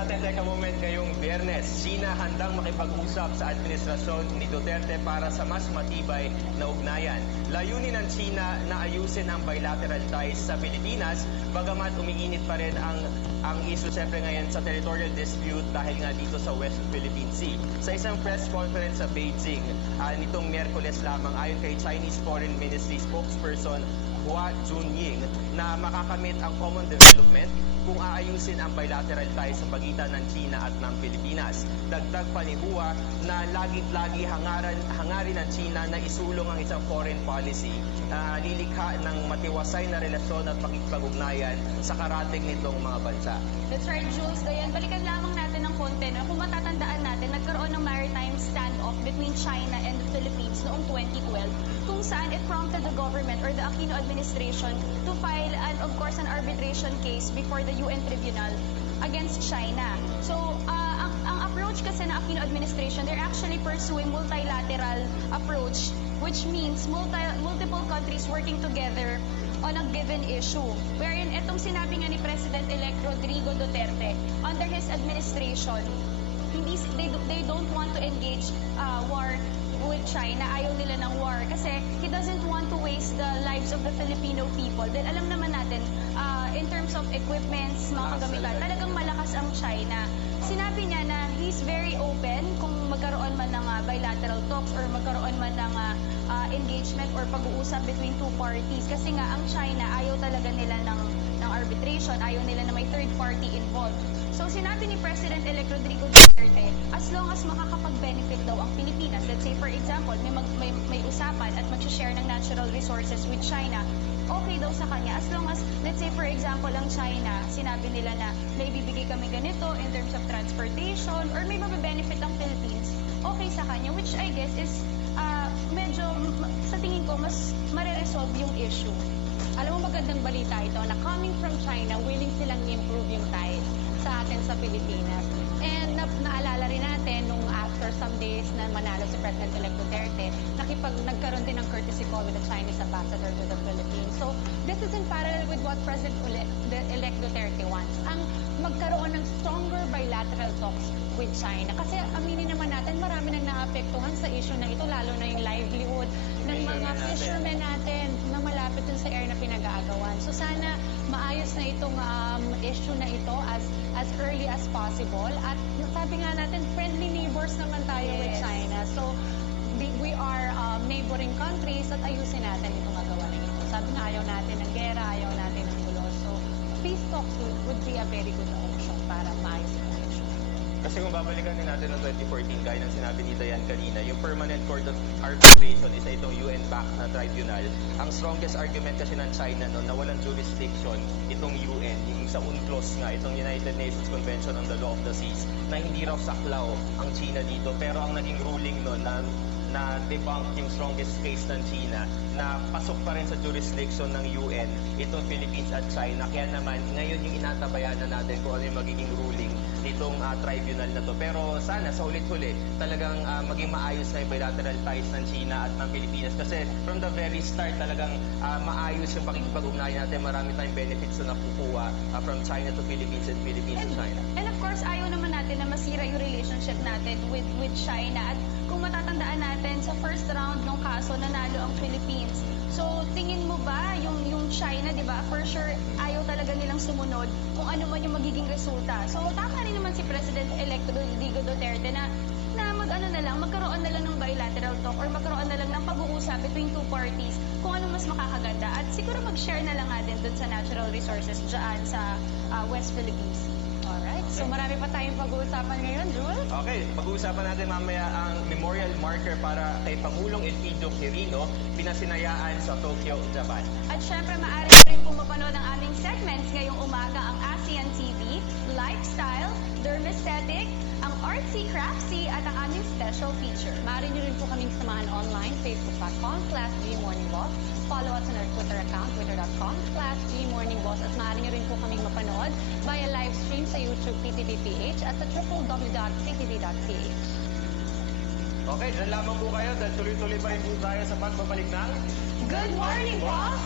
sa atin, teka moment, ngayong Biyernes, China handang makipag-usap sa administrasyon ni Duterte para sa mas matibay na ugnayan. Layunin ng China na ayusin ang bilateral ties sa Pilipinas, bagamat umiinit pa rin ang issue siyempre ngayon sa territorial dispute dahil nga dito sa West Philippine Sea. Sa isang press conference sa Beijing, nitong Miyerkules lamang, ayon kay Chinese Foreign Ministry spokesperson Hua Chunying, na makakamit ang common development kung aayusin ang bilateral ties sa pagitan ng China at ng Pilipinas. Dagdag pa ni Hua na lagi hangarin ng China na isulong ang isang foreign policy lilikha ng matiwasay na relasyon at pakikipag-ugnayan sa karating nitong mga bansa. That's right, Jules. Dayan, balikan lamang natin ng konti. Kung matatandaan natin, nagkaroon ng maritime standoff between China and the Philippines noong 2012, kung saan it prompted the government or the Aquino administration to file of course, an arbitration case before the UN Tribunal against China. So, ang approach kasi ng Aquino administration, they're actually pursuing multilateral approach, which means multiple countries working together on a given issue. Wherein itong sinabi nga ni President-elect Rodrigo Duterte, under his administration, they don't want to engage war with China. Ayaw nila ng war kasi he doesn't want to waste the lives of the Filipino people. Then alam naman natin, in terms of equipments, mga kagamitan, talagang malakas ang China. Sinabi niya na he's very open kung magkaroon man ng bilateral talks or magkaroon man ng engagement or pag-uusap between two parties. Kasi nga ang China, ayaw talaga nila ng arbitration, ayaw nila na may third party involved. So sinabi ni President-elect Rodrigo Duterte, as long as makakapag-benefit daw ang Pilipinas, let's say for example, may usapan at mag-share ng natural resources with China, okay daw sa kanya as long as, let's say for example, ang China, sinabi nila na may bibigay kami ganito in terms of transportation or may mabe-benefit ang Philippines, okay sa kanya, which I guess is medyo, sa tingin ko, mas mariresolve yung issue. Alam mo, magandang balita ito na coming from China, willing silang improve yung ties sa atin sa Pilipinas. And naalala rin natin nung after some days na manalo si President-elect Duterte, nagkaroon din ng courtesy call with the Chinese ambassador to the Philippines. So this is in parallel with what President-elect Duterte wants. Ang magkaroon ng stronger bilateral talks with China. Kasi aminin naman natin, marami nang naapektuhan sa issue na ito, lalo na yung livelihood ng mga fishermen natin na malapit dun sa air na pinag-aagawan. So sana maayos na itong issue na ito as early as possible. At sabi nga natin, friendly neighbors naman tayo with China. So we are neighboring countries at ayusin natin itong magawa na ito. Sabi nga, ayaw natin ng gera, ayaw natin ng gulo. So peace talks would be a very good option para maayos itong issue. Kasi kung babalikan din natin noong 2014, gaya ng sinabi ni Dayan kanina, yung Permanent Court of Arbitration, isa itong UN-backed na tribunal. Ang strongest argument kasi ng China noon na walang jurisdiction itong UN, yung sa UNCLOS nga, itong United Nations Convention on the Law of the Seas, na hindi raw saklaw ang China dito. Pero ang naging ruling noon na debunk yung strongest case ng China na pasok pa rin sa jurisdiction ng UN itong Philippines at China. Kaya naman, ngayon yung inatabayan na natin kung ano yung magiging ruling nitong tribunal na to. Pero sana sa ulit-huli talagang maging maayos na yung bilateral ties ng China at ng Pilipinas. Kasi from the very start talagang maayos yung pakikipag-ugnayan natin. Marami tayong benefits na nakukuha from China to Philippines and Philippines to China. And of course, ayaw naman natin na masira yung relationship natin with China. At kung matatandaan natin, sa first round ng kaso, nanalo ang Philippines. So, tingin mo ba yung China, di ba, for sure, ayaw talaga nilang sumunod kung ano man yung magiging resulta. So, tama rin naman si President-elect Rodrigo Duterte na magkaroon na lang ng bilateral talk or magkaroon na lang ng pag-uusap between two parties kung ano mas makakaganda. At siguro mag-share na lang natin dun sa natural resources dyan sa West Philippines. Alright, so marami pa tayong pag-uusapan ngayon, Jules. Okay, pag-uusapan natin mamaya ang memorial marker para kay Pangulong Elpidio Quirino, pinasinayaan sa Tokyo, Japan. At syempre, maaari rin pong mapanood ang aming segments ngayong umaga, ang ASEAN TV, Lifestyle, Dermaesthetic, ang Artsy Craftsy at ang aming special feature. Maaari nyo rin po kaming samahan online, facebook.com/gmorningboss. Follow us on our Twitter account, twitter.com/gmorningboss. At maaari nyo rin po kaming mapanood via live stream sa YouTube PTV-PH at sa www.ctv.ph. Okay, dyan lamang po kayo dahil tuloy-tuloy pa rin po tayo sa pagbabalik ng Good morning, boss!